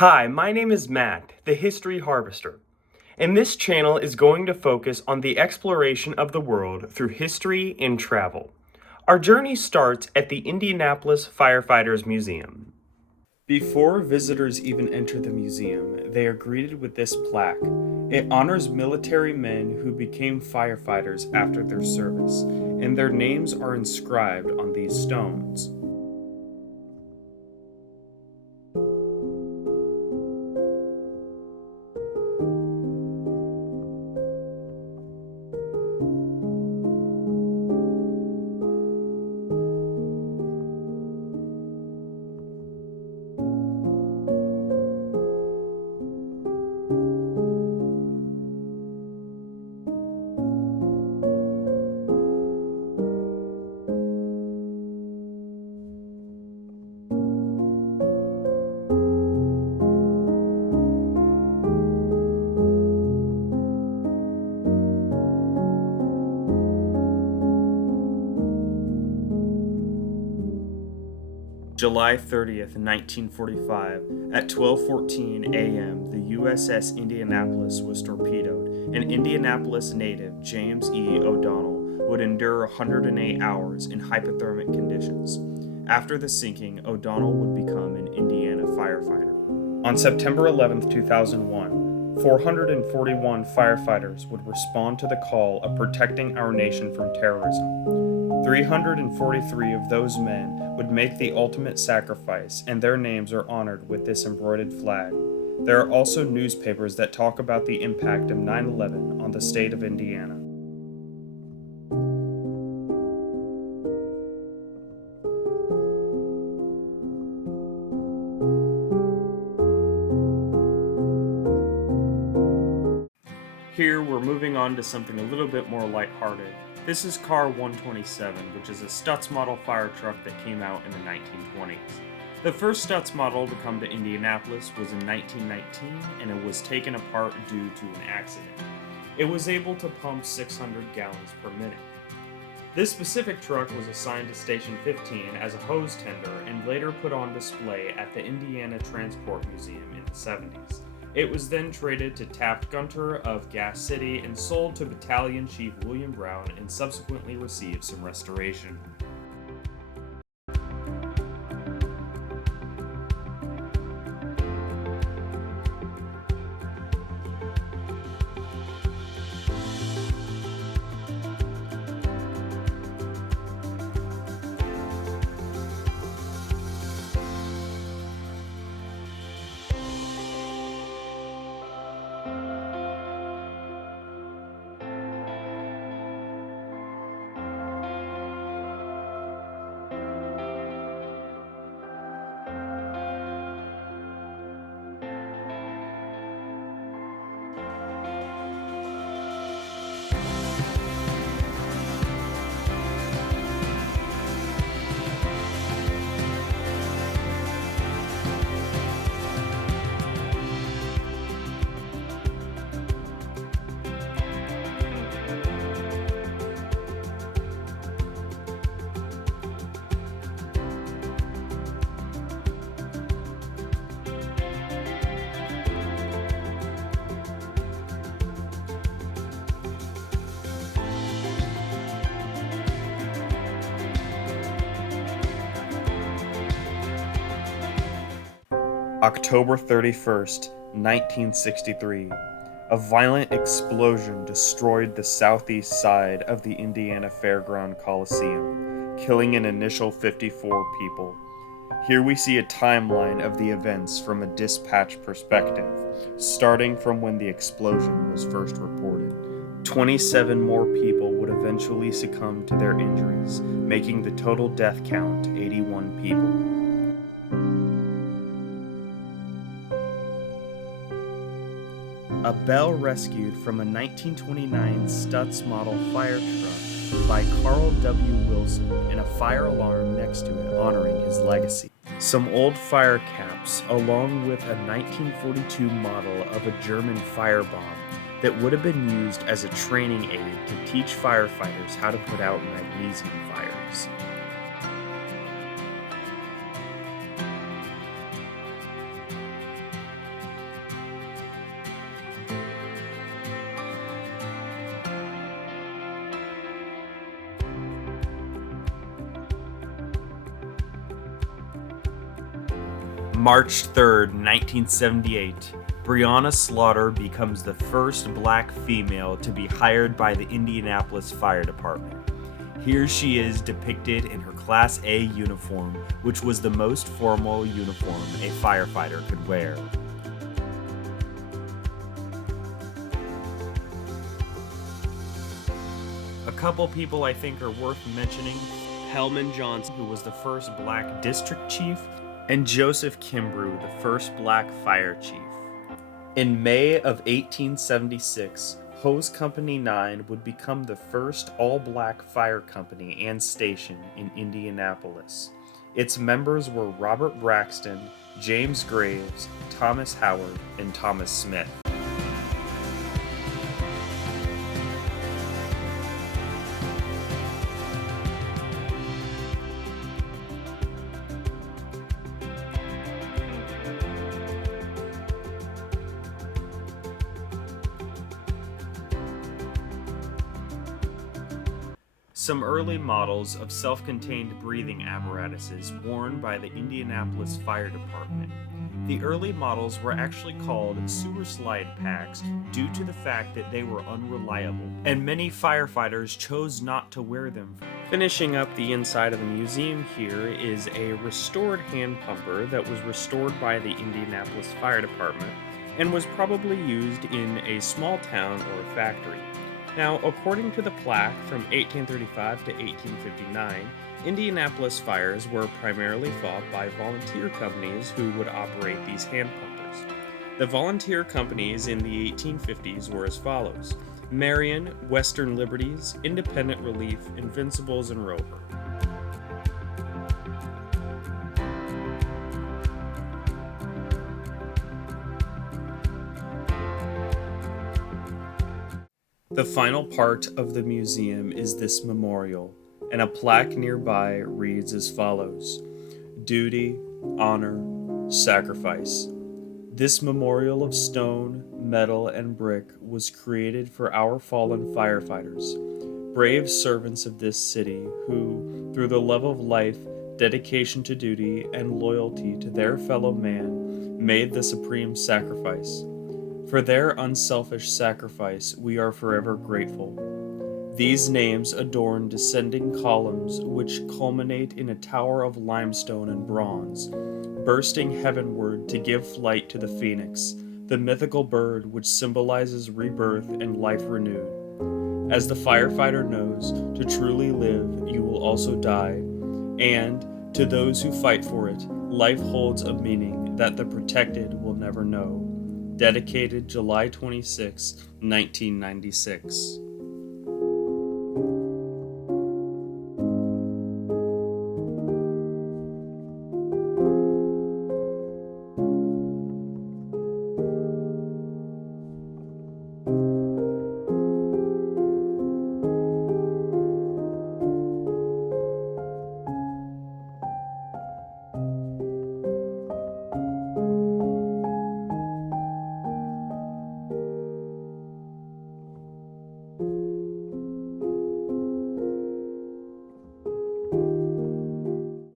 Hi, my name is Matt, the History Harvester, and this channel is going to focus on the exploration of the world through history and travel. Our journey starts at the Indianapolis Firefighters Museum. Before visitors even enter the museum, they are greeted with this plaque. It honors military men who became firefighters after their service, and their names are inscribed on these stones. July 30th, 1945, at 12:14 a.m., the USS Indianapolis was torpedoed, and Indianapolis native James E. O'Donnell would endure 108 hours in hypothermic conditions. After the sinking, O'Donnell would become an Indiana firefighter. On September 11, 2001, 441 firefighters would respond to the call of protecting our nation from terrorism. 343 of those men would make the ultimate sacrifice, and their names are honored with this embroidered flag. There are also newspapers that talk about the impact of 9/11 on the state of Indiana. Here, we're moving on to something a little bit more lighthearted. This is Car 127, which is a Stutz model fire truck that came out in the 1920s. The first Stutz model to come to Indianapolis was in 1919, and it was taken apart due to an accident. It was able to pump 600 gallons per minute. This specific truck was assigned to Station 15 as a hose tender and later put on display at the Indiana Transport Museum in the 70s. It was then traded to Taft Gunter of Gas City and sold to Battalion Chief William Brown and subsequently received some restoration. October 31st, 1963. A violent explosion destroyed the southeast side of the Indiana Fairground Coliseum, killing an initial 54 people. Here we see a timeline of the events from a dispatch perspective, starting from when the explosion was first reported. 27 more people would eventually succumb to their injuries, making the total death count 81 people. A bell rescued from a 1929 Stutz model fire truck by Carl W. Wilson and a fire alarm next to it honoring his legacy. Some old fire caps along with a 1942 model of a German firebomb that would have been used as a training aid to teach firefighters how to put out magnesium fires. March 3rd, 1978, Breonna Slaughter becomes the first black female to be hired by the Indianapolis Fire Department. Here she is depicted in her Class A uniform, which was the most formal uniform a firefighter could wear. A couple people I think are worth mentioning: Hellman Johnson, who was the first black district chief, and Joseph Kimbrough, the first black fire chief. In May of 1876, Hose Company 9 would become the first all-black fire company and station in Indianapolis. Its members were Robert Braxton, James Graves, Thomas Howard, and Thomas Smith. Some early models of self-contained breathing apparatuses worn by the Indianapolis Fire Department. The early models were actually called sewer slide packs due to the fact that they were unreliable, and many firefighters chose not to wear them. Finishing up the inside of the museum here is a restored hand pumper that was restored by the Indianapolis Fire Department and was probably used in a small town or a factory. Now, according to the plaque from 1835 to 1859, Indianapolis fires were primarily fought by volunteer companies who would operate these hand pumpers. The volunteer companies in the 1850s were as follows: Marion, Western Liberties, Independent Relief, Invincibles, and Rover. The final part of the museum is this memorial, and a plaque nearby reads as follows: Duty, Honor, Sacrifice. This memorial of stone, metal, and brick was created for our fallen firefighters, brave servants of this city who, through the love of life, dedication to duty, and loyalty to their fellow man, made the supreme sacrifice. For their unselfish sacrifice, we are forever grateful. These names adorn descending columns which culminate in a tower of limestone and bronze, bursting heavenward to give flight to the phoenix, the mythical bird which symbolizes rebirth and life renewed. As the firefighter knows, to truly live, you will also die, and, to those who fight for it, life holds a meaning that the protected will never know. Dedicated July 26, 1996.